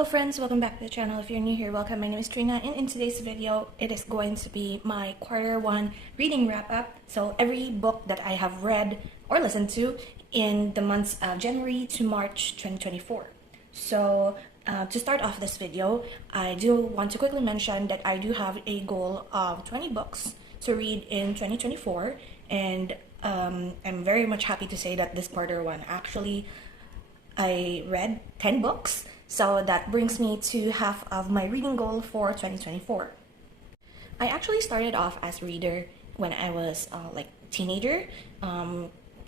Hello friends, welcome back to the channel. If you're new here, welcome. My name is Trina, and in today's video, it is going to be my quarter 1 reading wrap-up. So every book that I have read or listened to in the months of January to March 2024. So to start off this video, I do want to quickly mention that I do have a goal of 20 books to read in 2024, and I'm very much happy to say that this quarter 1 actually I read 10 books. So that brings me to half of my reading goal for 2024. I actually started off as a reader when I was like teenager.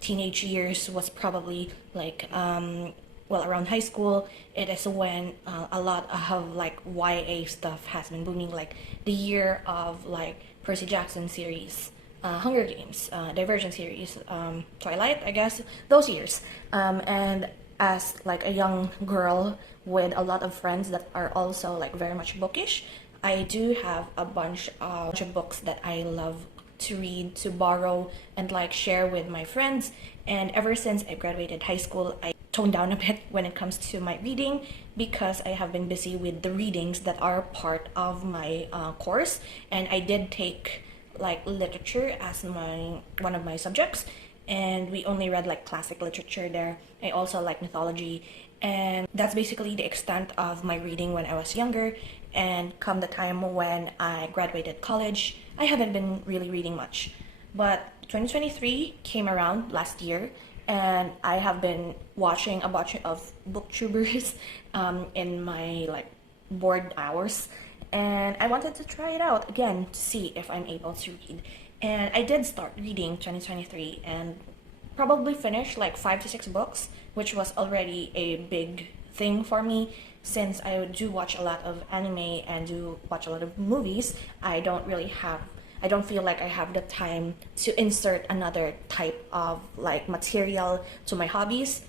Teenage years was probably like around high school. It is when a lot of like YA stuff has been booming, like the year of like Percy Jackson series, Hunger Games, Divergent series, Twilight, I guess, those years. And as like a young girl with a lot of friends that are also like very much bookish, I do have a bunch of books that I love to read, to borrow, and like share with my friends. And ever since I graduated high school, I toned down a bit when it comes to my reading because I have been busy with the readings that are part of my course. And I did take like literature as one of my subjects, and we only read like classic literature there. I also like mythology, and that's basically the extent of my reading when I was younger. And come the time when I graduated college, I haven't been really reading much. But 2023 came around last year, and I have been watching a bunch of booktubers in my like bored hours, and I wanted to try it out again to see if I'm able to read. And I did start reading 2023 and probably finished like 5 to 6 books, which was already a big thing for me since I do watch a lot of anime and do watch a lot of movies. I don't feel like I have the time to insert another type of like material to my hobbies.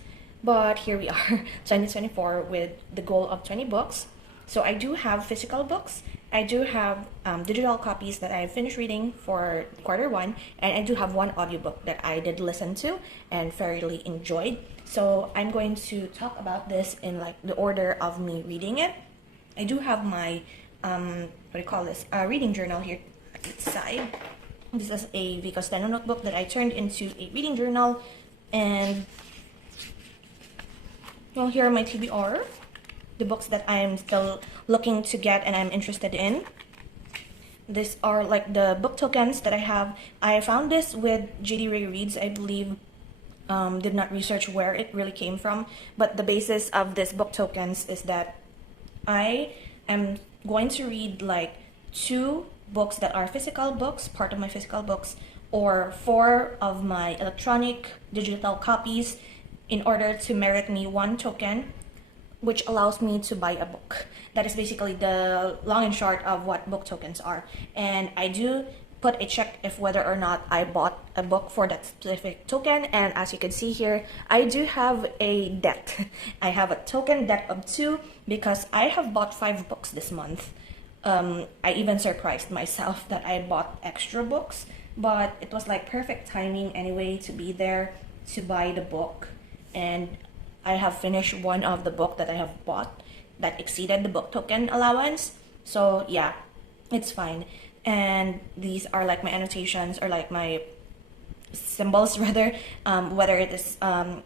But here we are, 2024, with the goal of 20 books. So I do have physical books. I do have digital copies that I finished reading for quarter 1, and I do have one audiobook that I did listen to and thoroughly enjoyed. So I'm going to talk about this in like the order of me reading it. I do have my reading journal here at its side. This is a Vico Steno notebook that I turned into a reading journal, and well, here are my TBR. The books that I'm still looking to get and I'm interested in. These are like the book tokens that I have. I found this with JD Ray Reads, I believe. Did not research where it really came from, but the basis of this book tokens is that I am going to read like 2 books that are physical books, part of my physical books, or 4 of my electronic digital copies in order to merit me 1 token, which allows me to buy a book. That is basically the long and short of what book tokens are. And I do put a check if whether or not I bought a book for that specific token. And as you can see here, I do have a debt. I have a token debt of 2 because I have bought 5 books this month. I even surprised myself that I bought extra books, but it was like perfect timing anyway to be there to buy the book. And I have finished one of the book that I have bought that exceeded the book token allowance. So yeah, it's fine. And these are like my annotations, or like my symbols rather. Whether it is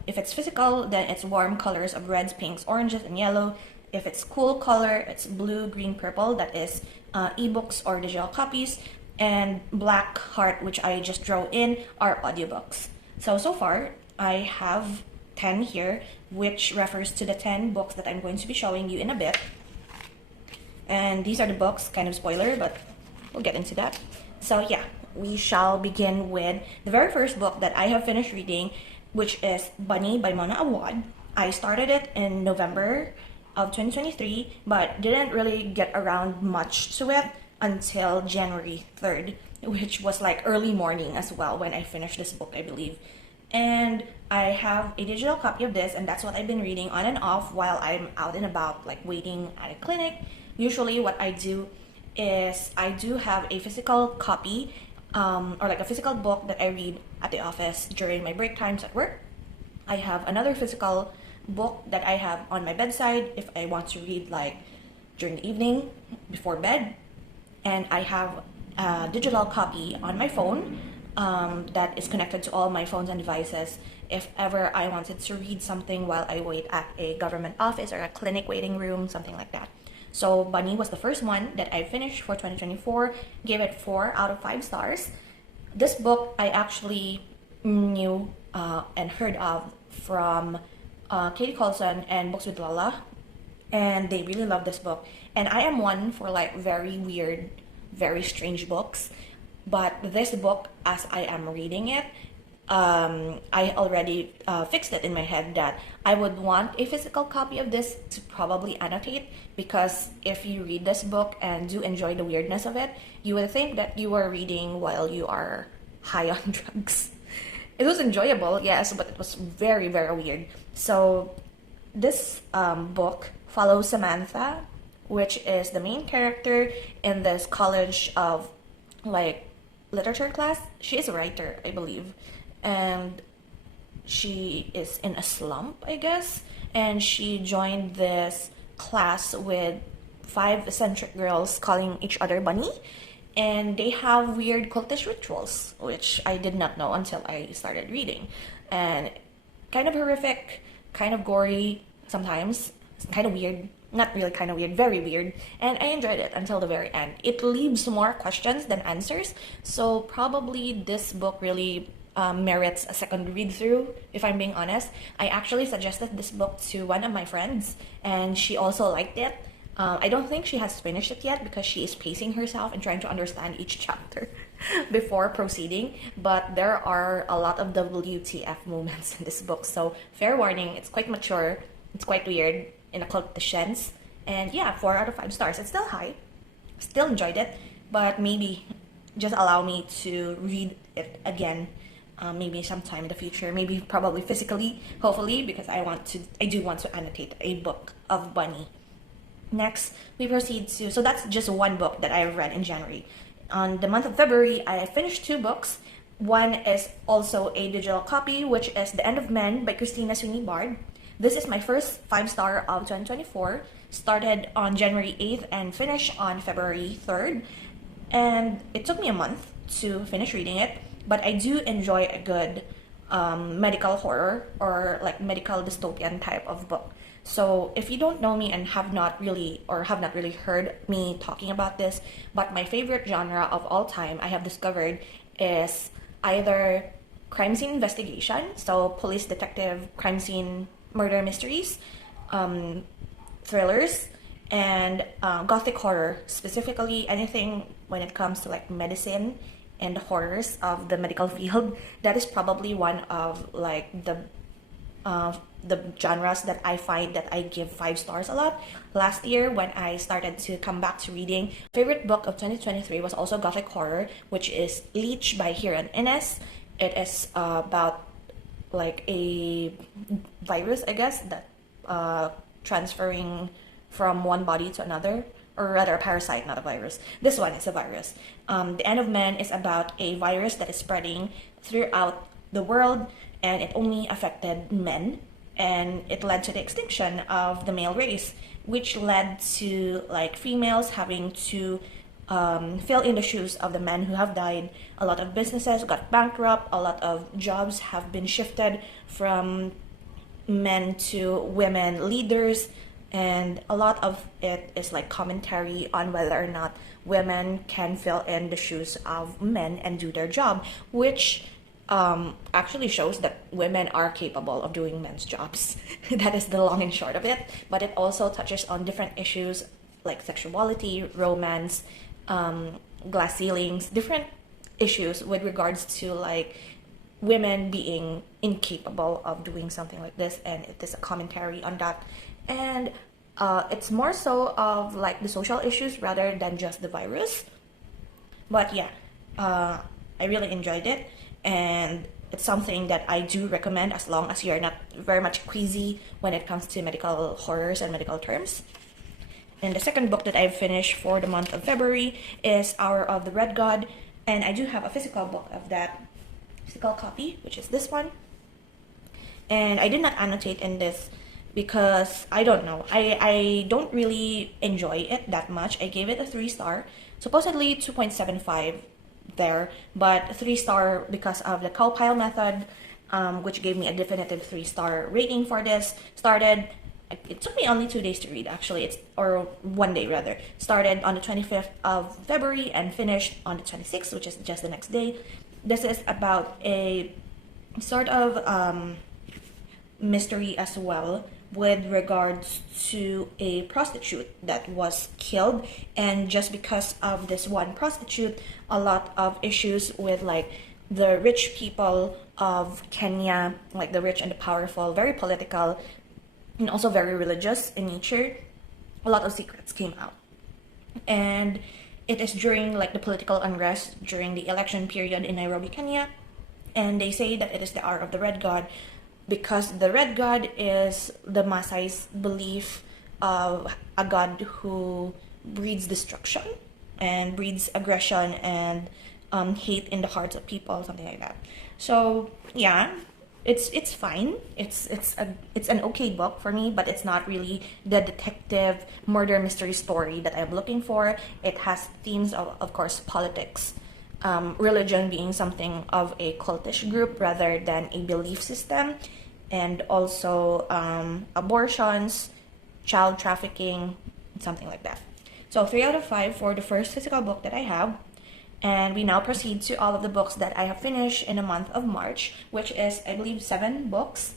if it's physical, then it's warm colors of reds, pinks, oranges, and yellow. If it's cool color, it's blue, green, purple. That is ebooks or digital copies. And black heart, which I just draw in, are audiobooks. So far I have 10 here, which refers to the 10 books that I'm going to be showing you in a bit. And these are the books, kind of spoiler, but we'll get into that. So yeah, we shall begin with the very first book that I have finished reading, which is Bunny by Mona Awad. I started it in November of 2023, but didn't really get around much to it until January 3rd, which was like early morning as well when I finished this book, I believe. And I have a digital copy of this, and that's what I've been reading on and off while I'm out and about, like waiting at a clinic. Usually what I do is I do have a physical copy or like a physical book that I read at the office during my break times at work. I have another physical book that I have on my bedside if I want to read like during the evening before bed, and I have a digital copy on my phone that is connected to all my phones and devices if ever I wanted to read something while I wait at a government office or a clinic waiting room, something like that. So Bunny was the first one that I finished for 2024, gave it 4 out of 5 stars. This book I actually knew and heard of from Katie Colson and Books with Lala, and they really love this book. And I am one for like very weird, very strange books, but this book, as I am reading it, I already fixed it in my head that I would want a physical copy of this to probably annotate, because if you read this book and do enjoy the weirdness of it, you would think that you are reading while you are high on drugs. It was enjoyable, yes, but it was very, very weird. So this book follows Samantha, which is the main character in this college of like literature class. She is a writer, I believe, and she is in a slump, I guess, and she joined this class with 5 eccentric girls calling each other Bunny, and they have weird cultish rituals, which I did not know until I started reading. And kind of horrific, kind of gory sometimes, kind of weird, not really kind of weird, very weird, and I enjoyed it until the very end. It leaves more questions than answers, so probably this book really merits a second read through, if I'm being honest. I actually suggested this book to one of my friends, and she also liked it. I don't think she has finished it yet because she is pacing herself and trying to understand each chapter before proceeding, but there are a lot of WTF moments in this book, so fair warning, it's quite mature, it's quite weird in a cultish sense, and yeah, 4 out of 5 stars. It's still high, still enjoyed it, but maybe just allow me to read it again, maybe sometime in the future, maybe probably physically, hopefully, because I do want to annotate a book of Bunny. Next, we proceed to, so that's just one book that I've read in January. On the month of February, I finished 2 books. One is also a digital copy, which is The End of Men by Christina Sweeney Bard. This is my first 5-star of 2024. Started on January 8th and finished on February 3rd. And it took me a month to finish reading it, but I do enjoy a good medical horror or like medical dystopian type of book. So if you don't know me and have not really heard me talking about this, but my favorite genre of all time I have discovered is either crime scene investigation, so police detective crime scene murder mysteries, thrillers, and gothic horror, specifically anything when it comes to like medicine and the horrors of the medical field. That is probably one of like the genres that I find that I give 5 stars a lot. Last year, when I started to come back to reading, favorite book of 2023 was also gothic horror, which is Leech by Hiran Innes. It is about like a virus, I guess, that transferring from one body to another, or rather a parasite, not a virus. This one is a virus. The End of Men is about a virus that is spreading throughout the world, and it only affected men, and it led to the extinction of the male race, which led to like females having to fill in the shoes of the men who have died. A lot of businesses got bankrupt, a lot of jobs have been shifted from men to women leaders, and a lot of it is like commentary on whether or not women can fill in the shoes of men and do their job, which actually shows that women are capable of doing men's jobs. That is the long and short of it. But it also touches on different issues like sexuality, romance, glass ceilings, different issues with regards to like women being incapable of doing something like this, and it is a commentary on that. And it's more so of like the social issues rather than just the virus. But yeah, I really enjoyed it, and it's something that I do recommend as long as you're not very much queasy when it comes to medical horrors and medical terms. And the second book that I've finished for the month of February is Hour of the Red God, and I do have a physical book of that, physical copy, which is this one. And I did not annotate in this because I don't know. I don't really enjoy it that much. I gave it a 3 star. Supposedly 2.75 there, but 3 star because of the cow pile method, which gave me a definitive 3 star rating for this. It took me only 2 days to read, actually. Or 1 day rather. Started on the 25th of February and finished on the 26th, which is just the next day. This is about a sort of mystery as well, with regards to a prostitute that was killed, and just because of this one prostitute, a lot of issues with like the rich people of Kenya, like the rich and the powerful, very political and also very religious in nature. A lot of secrets came out, and it is during like the political unrest during the election period in Nairobi, Kenya. And they say that it is the hour of the red god, because the red god is the Maasai's belief of a god who breeds destruction and breeds aggression and hate in the hearts of people, something like that. So yeah, it's fine. It's an okay book for me, but it's not really the detective murder mystery story that I'm looking for. It has themes of course, politics, religion being something of a cultish group rather than a belief system, and also abortions, child trafficking, something like that. So 3 out of 5 for the first physical book that I have. And we now proceed to all of the books that I have finished in the month of March, which is, I believe, 7 books.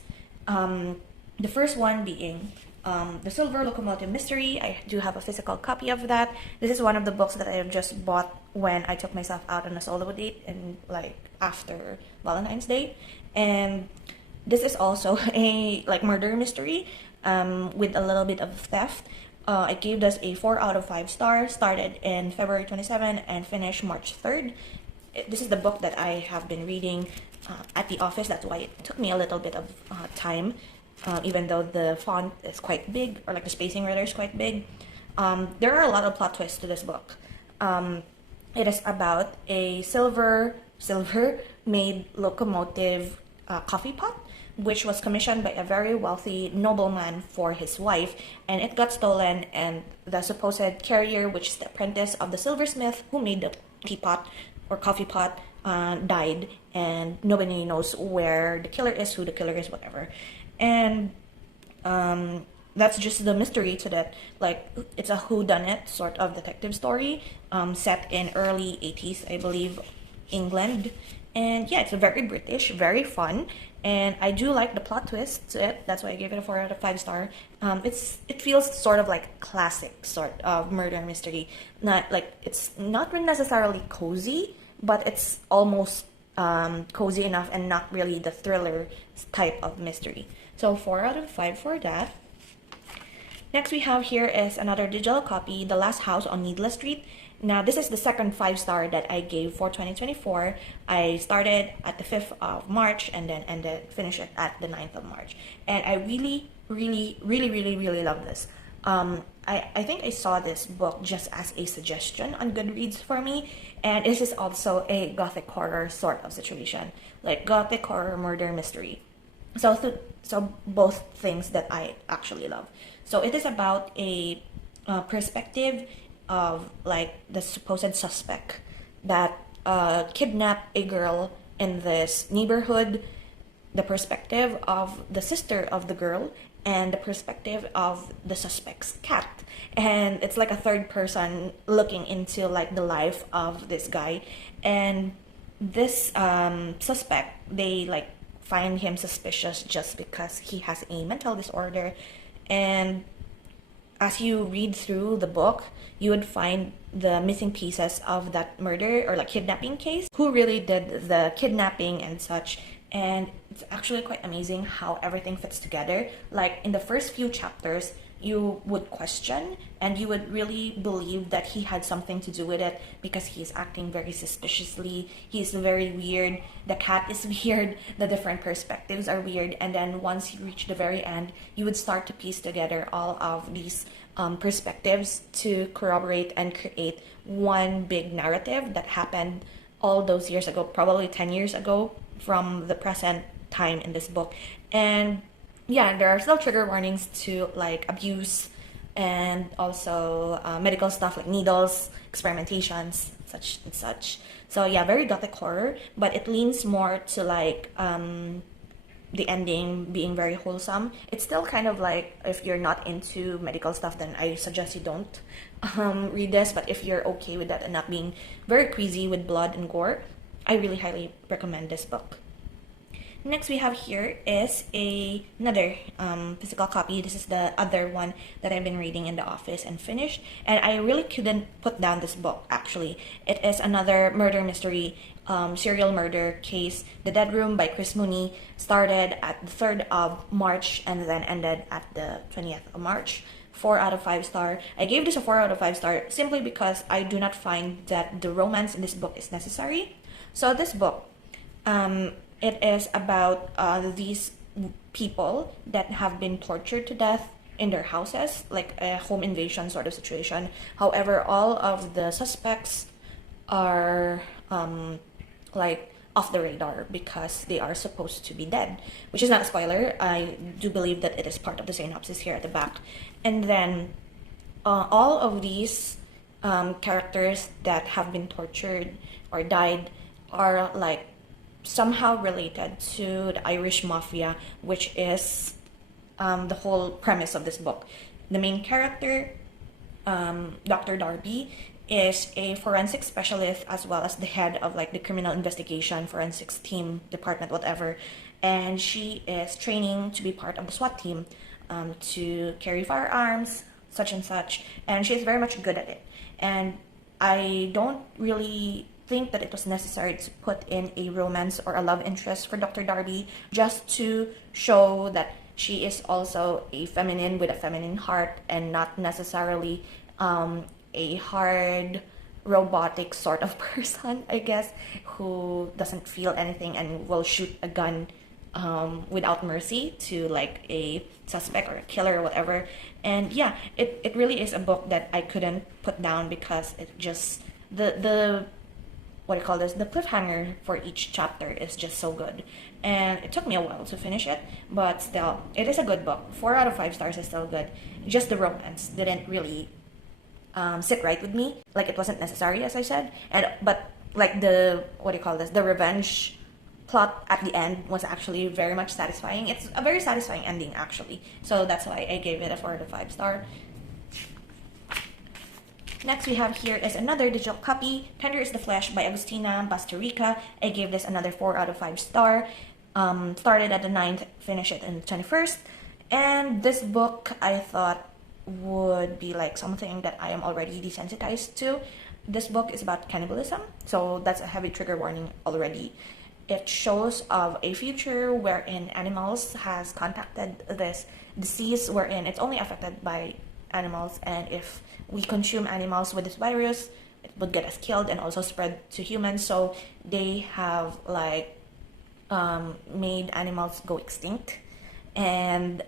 The first one being The Silver Locomotive Mystery. I do have a physical copy of that. This is one of the books that I have just bought when I took myself out on a solo date, and like after Valentine's Day. And this is also a like murder mystery with a little bit of theft. I gave this a 4 out of 5 stars. Started in February 27 and finished March 3rd. This is the book that I have been reading at the office. That's why it took me a little bit of time, even though the font is quite big, or like the spacing rather is quite big. There are a lot of plot twists to this book. It is about a silver made locomotive coffee pot, which was commissioned by a very wealthy nobleman for his wife, and it got stolen, and the supposed carrier, which is the apprentice of the silversmith who made the teapot or coffee pot, died, and nobody knows where the killer is, who the killer is, whatever. And that's just the mystery to that. Like, it's a whodunit sort of detective story, set in early 80s, I believe, England. And yeah, it's very British, very fun, and I do like the plot twist to it. That's why I gave it a 4 out of 5 star. It feels sort of like classic sort of murder mystery. Not like, it's not really necessarily cozy, but it's almost cozy enough and not really the thriller type of mystery. So 4 out of 5 for that. Next we have here is another digital copy, The Last House on Needless Street. Now, this is the second 5-star that I gave for 2024. I started at the 5th of March and then finished it at the 9th of March. And I really, really, really, really, really love this. I think I saw this book just as a suggestion on Goodreads for me. And this is also a gothic horror sort of situation. Like gothic horror murder mystery. So both things that I actually love. So it is about a perspective of like the supposed suspect that kidnapped a girl in this neighborhood, the perspective of the sister of the girl, and the perspective of the suspect's cat. And it's like a third person looking into like the life of this guy. And this suspect, they like find him suspicious just because he has a mental disorder. And as you read through the book, you would find the missing pieces of that murder or like kidnapping case, who really did the kidnapping and such. And it's actually quite amazing how everything fits together. Like in the first few chapters, you would question and you would really believe that he had something to do with it because he's acting very suspiciously. He's very weird. The cat is weird. The different perspectives are weird. And then once you reach the very end, you would start to piece together all of these perspectives to corroborate and create one big narrative that happened all those years ago, probably 10 years ago from the present time in this book. And yeah, there are still trigger warnings to like abuse and also medical stuff like needles, experimentations, such and such. So yeah, very gothic horror, but it leans more to like the ending being very wholesome. It's still kind of like, if you're not into medical stuff, then I suggest you don't read this. But if you're okay with that and not being very queasy with blood and gore, I really highly recommend this book. Next we have here is another physical copy. This is the other one that I've been reading in the office and finished. And I really couldn't put down this book, actually. It is another murder mystery, serial murder case. The Dead Room by Chris Mooney started at the 3rd of March and then ended at the 20th of March. 4 out of 5 star. I gave this a 4 out of 5 star simply because I do not find that the romance in this book is necessary. So this book, it is about these people that have been tortured to death in their houses, like a home invasion sort of situation. However, all of the suspects are like off the radar because they are supposed to be dead, which is not a spoiler. I do believe that it is part of the synopsis here at the back. And then all of these characters that have been tortured or died are like somehow related to the Irish Mafia, which is the whole premise of this book. The main character, Dr. Darby, is a forensic specialist as well as the head of like the criminal investigation forensics team department, whatever, and she is training to be part of the SWAT team, to carry firearms, such and such, and she's very much good at it. And I don't really think that it was necessary to put in a romance or a love interest for Dr. Darby, just to show that she is also a feminine with a feminine heart and not necessarily a hard robotic sort of person, I guess, who doesn't feel anything and will shoot a gun without mercy to like a suspect or a killer or whatever. And yeah, it really is a book that I couldn't put down because it just, the what do you call this, the cliffhanger for each chapter is just so good. And it took me a while to finish it, but still, it is a good book. 4 out of 5 stars is still good. Just the romance didn't really sit right with me. Like, it wasn't necessary, as I said. But like the, what do you call this, the revenge plot at the end was actually very much satisfying. It's a very satisfying ending, actually. So that's why I gave it a 4 out of 5 star. Next we have here is another digital copy, Tender is the Flesh by Agustina Bastarrica. I gave this another 4 out of 5 star. Started at the 9th, finished it in the 21st. And this book I thought would be like something that I am already desensitized to. This book is about cannibalism, so that's a heavy trigger warning already. It shows of a future wherein animals has contacted this disease wherein it's only affected by animals, and if we consume animals with this virus, it would get us killed and also spread to humans. So they have like made animals go extinct, and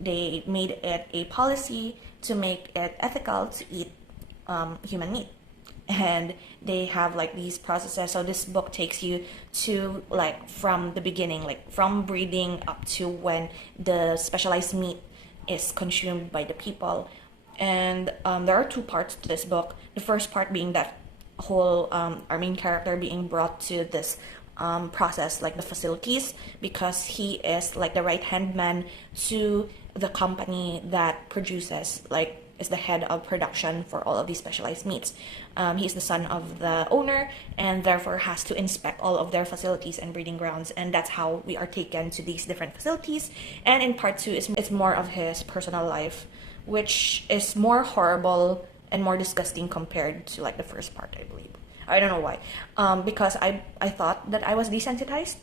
they made it a policy to make it ethical to eat human meat. And they have like these processes. So this book takes you to like from the beginning, like from breeding up to when the specialized meat is consumed by the people. And there are 2 parts to this book. The first part being that whole our main character being brought to this process, like the facilities, because he is like the right hand man to the company that produces, like is the head of production for all of these specialized meats. He's the son of the owner and therefore has to inspect all of their facilities and breeding grounds, and that's how we are taken to these different facilities. And in part 2, it's more of his personal life, which is more horrible and more disgusting compared to like the first part, I believe. I don't know why. Because I thought that I was desensitized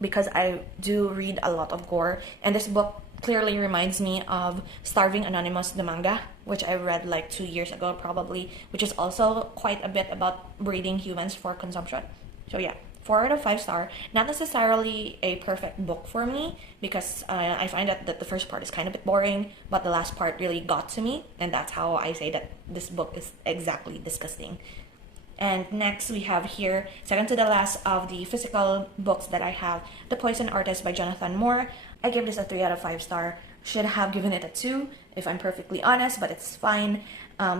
because I do read a lot of gore, and this book clearly reminds me of Starving Anonymous, the manga, which I read like 2 years ago probably, which is also quite a bit about breeding humans for consumption. So yeah, 4 out of 5 star. Not necessarily a perfect book for me because I find that the first part is kind of a bit boring, but the last part really got to me, and that's how I say that this book is exactly disgusting. And next we have here, second to the last of the physical books that I have, The Poison Artist by Jonathan Moore. I give this a 3 out of 5 star. Should have given it a 2 if I'm perfectly honest, but it's fine.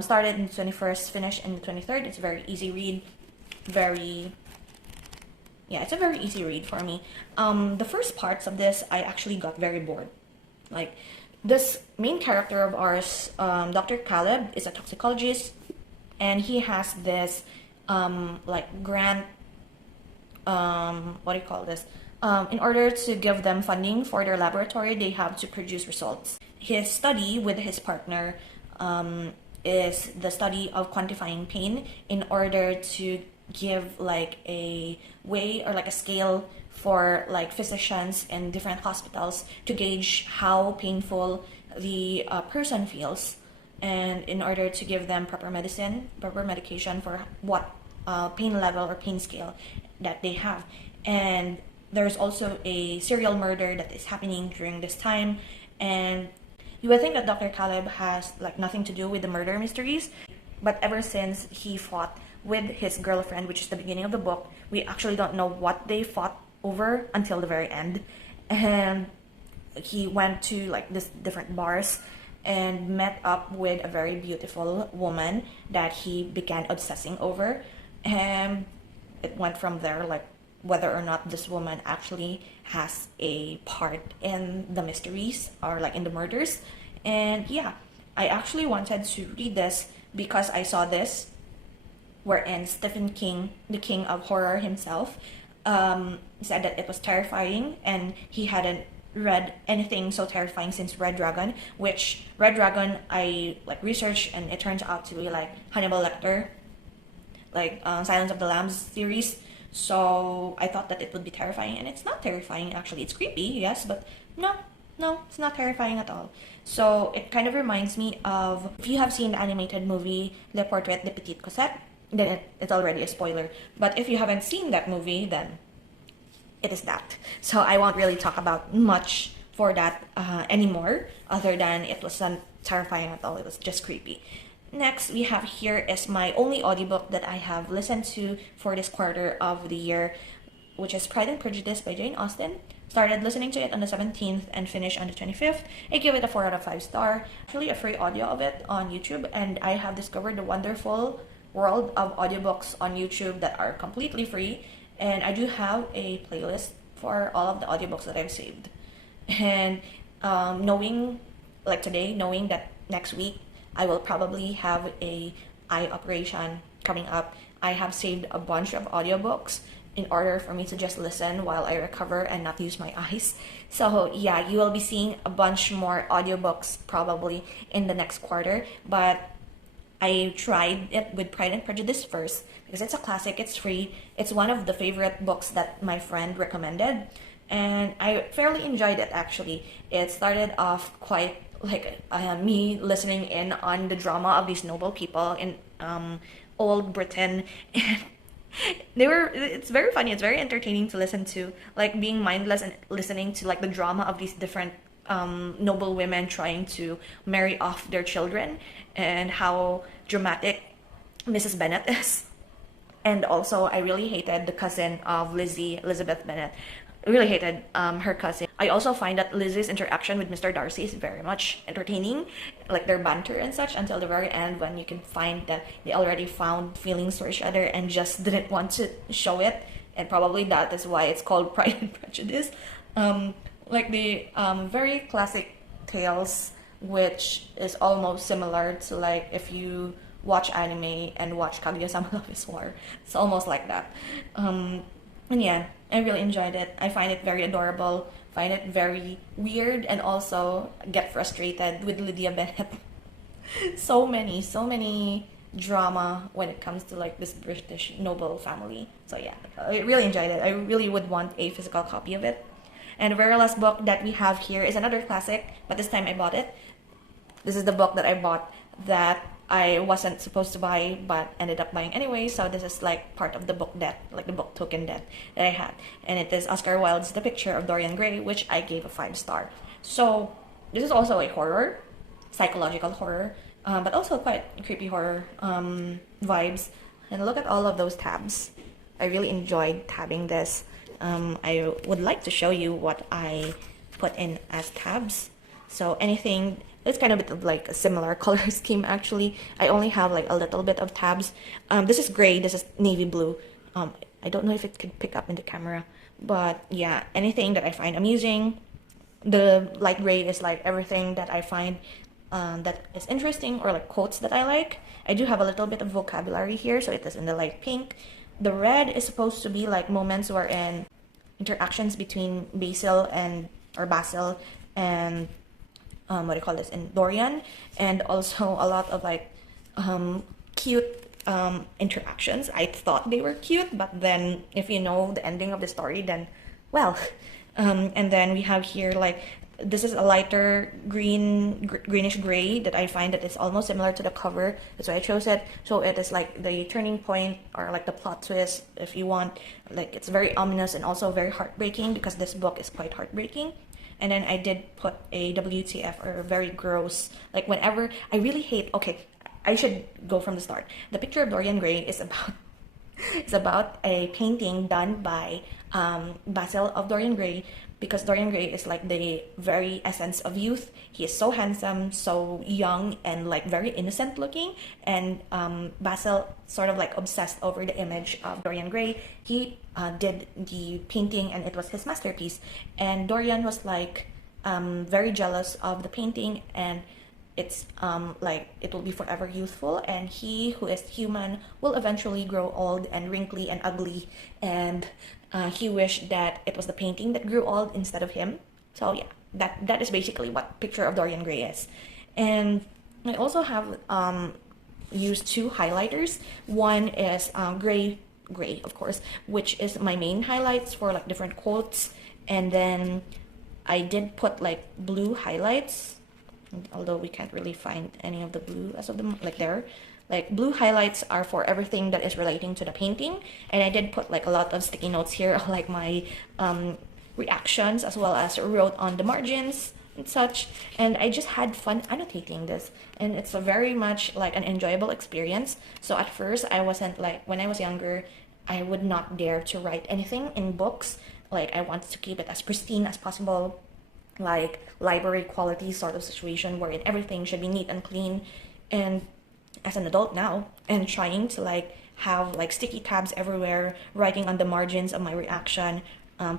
Started in the 21st, finished in the 23rd. It's a very easy read. It's a very easy read for me. The first parts of this, I actually got very bored. Like, this main character of ours, Dr. Caleb, is a toxicologist, and he has this grant, what do you call this? In order to give them funding for their laboratory, they have to produce results. His study with his partner is the study of quantifying pain in order to give like a way or like a scale for like physicians in different hospitals to gauge how painful the person feels, and in order to give them proper medication for what pain level or pain scale that they have. And there's also a serial murder that is happening during this time, and you would think that Dr. Caleb has like nothing to do with the murder mysteries, but ever since he fought with his girlfriend, which is the beginning of the book, we actually don't know what they fought over until the very end. And he went to like this different bars and met up with a very beautiful woman that he began obsessing over, and it went from there, like whether or not this woman actually has a part in the mysteries or like in the murders. And yeah, I actually wanted to read this because I saw this wherein Stephen King, the king of horror himself, said that it was terrifying, and he hadn't read anything so terrifying since Red Dragon, which Red Dragon I like researched, and it turns out to be like Hannibal Lecter, like Silence of the Lambs series. So I thought that it would be terrifying, and it's not terrifying actually. It's creepy, yes, but no, it's not terrifying at all. So it kind of reminds me of, if you have seen the animated movie Le Portrait de Petite Cosette, then it's already a spoiler. But if you haven't seen that movie, then it is that. So I won't really talk about much for that anymore, other than it wasn't terrifying at all. It was just creepy. Next we have here is my only audiobook that I have listened to for this quarter of the year, which is Pride and Prejudice by Jane Austen. Started listening to it on the 17th and finished on the 25th. I give it a 4 out of 5 star. Actually a free audio of it on YouTube, and I have discovered the wonderful world of audiobooks on YouTube that are completely free, and I do have a playlist for all of the audiobooks that I've saved. And knowing that next week I will probably have a eye operation coming up, I have saved a bunch of audiobooks in order for me to just listen while I recover and not use my eyes. So yeah, you will be seeing a bunch more audiobooks probably in the next quarter, but I tried it with Pride and Prejudice first because it's a classic, it's free, it's one of the favorite books that my friend recommended, and I fairly enjoyed it actually. It started off quite like me listening in on the drama of these noble people in old Britain, and it's very funny, it's very entertaining to listen to, like being mindless and listening to like the drama of these different noble women trying to marry off their children, and how dramatic Mrs. Bennet is. And also I really hated the cousin of Lizzie, Elizabeth Bennet. I really hated her cousin. I also find that Lizzie's interaction with Mr. Darcy is very much entertaining, like their banter and such, until the very end when you can find that they already found feelings for each other and just didn't want to show it, and probably that is why it's called Pride and Prejudice. Like the very classic tales, which is almost similar to like if you watch anime and watch Kaguya-sama Love is War. It's almost like that. And yeah, I really enjoyed it. I find it very adorable, find it very weird, and also get frustrated with Lydia Bennet. so many drama when it comes to like this British noble family. So yeah, I really enjoyed it. I really would want a physical copy of it. And the very last book that we have here is another classic, but this time I bought it. This is the book that I bought that I wasn't supposed to buy but ended up buying anyway, so this is like part of the book debt, like the book token debt that I had. And it is Oscar Wilde's The Picture of Dorian Gray, which I gave a 5 star. So this is also a horror, psychological horror, but also quite creepy horror vibes. And look at all of those tabs. I really enjoyed tabbing this. I would like to show you what I put in as tabs. So anything, it's kind of a bit of like a similar color scheme actually. I only have like a little bit of tabs. This is gray, this is navy blue. I don't know if it could pick up in the camera, but yeah, anything that I find amusing. The light gray is like everything that I find that is interesting, or like quotes that I like. I do have a little bit of vocabulary here, so it is in the light pink. The red is supposed to be like moments wherein interactions between Basil and what do you call this, in Dorian, and also a lot of like cute interactions. I thought they were cute, but then if you know the ending of the story, then well. And then we have here like, this is a lighter greenish gray that I find that it's almost similar to the cover. That's why I chose it. So it is like the turning point, or like the plot twist, if you want. Like, it's very ominous and also very heartbreaking, because this book is quite heartbreaking. And then I did put a WTF, or very gross. Like, whenever I really hate, okay, I should go from the start. The Picture of Dorian Gray is about it's about a painting done by Basil of Dorian Gray, because Dorian Gray is like the very essence of youth. He is so handsome, so young, and like very innocent looking. And Basil sort of like obsessed over the image of Dorian Gray. He did the painting, and it was his masterpiece. And Dorian was like very jealous of the painting, and it's like it will be forever youthful, and he who is human will eventually grow old and wrinkly and ugly, and he wished that it was the painting that grew old instead of him. So yeah, that is basically what Picture of Dorian Gray is. And I also have used two highlighters. One is gray, of course, which is my main highlights for like different quotes, and then I did put like blue highlights, although we can't really find any of the blue as of the like there. Like, blue highlights are for everything that is relating to the painting, and I did put like a lot of sticky notes here of like my reactions, as well as wrote on the margins and such. And I just had fun annotating this, and it's a very much like an enjoyable experience. So at first I wasn't like, when I was younger, I would not dare to write anything in books. Like, I wanted to keep it as pristine as possible, like library quality sort of situation wherein everything should be neat and clean. And as an adult now, and trying to like have like sticky tabs everywhere, writing on the margins of my reaction,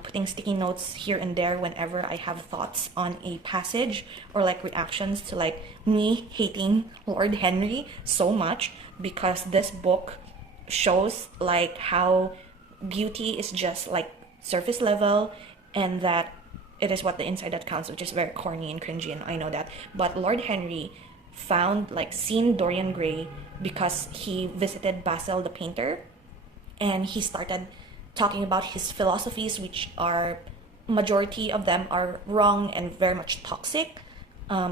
putting sticky notes here and there whenever I have thoughts on a passage, or like reactions to like me hating Lord Henry so much, because this book shows like how beauty is just like surface level, and that it is what the inside that counts, which is very corny and cringy, and I know that. But Lord Henry seen Dorian Gray because he visited Basil the painter, and he started talking about his philosophies, which are, majority of them are wrong and very much toxic,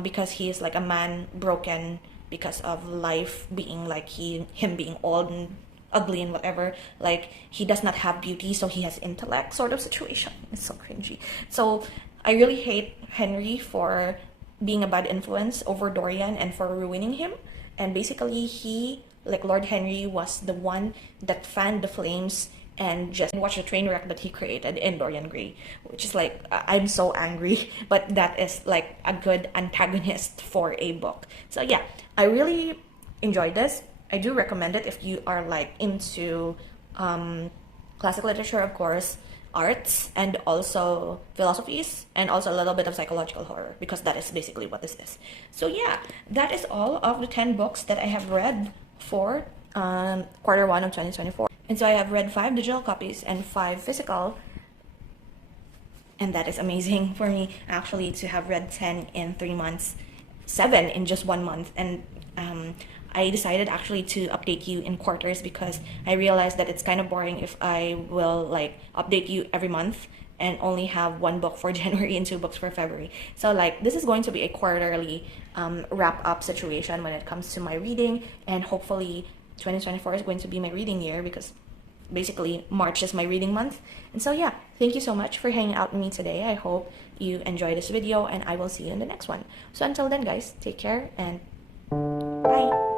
because he is like a man broken because of life being like him being old and ugly and whatever. Like, he does not have beauty, so he has intellect sort of situation. It's so cringy. So I really hate Henry for being a bad influence over Dorian and for ruining him. And basically, he, like Lord Henry, was the one that fanned the flames and just watched the train wreck that he created in Dorian Gray, which is like, I'm so angry, but that is like a good antagonist for a book. So yeah, I really enjoyed this. I do recommend it if you are like into classic literature, of course, arts, and also philosophies, and also a little bit of psychological horror, because that is basically what this is. So yeah, that is all of the 10 books that I have read for quarter one of 2024. And so I have read 5 digital copies and 5 physical, and that is amazing for me actually, to have read 10 in 3 months, 7 in just 1 month. And I decided actually to update you in quarters, because I realized that it's kind of boring if I will like update you every month and only have 1 book for January and 2 books for February. So like, this is going to be a quarterly wrap up situation when it comes to my reading, and hopefully 2024 is going to be my reading year, because basically March is my reading month. And so yeah, thank you so much for hanging out with me today. I hope you enjoyed this video, and I will see you in the next one. So until then guys, take care and bye.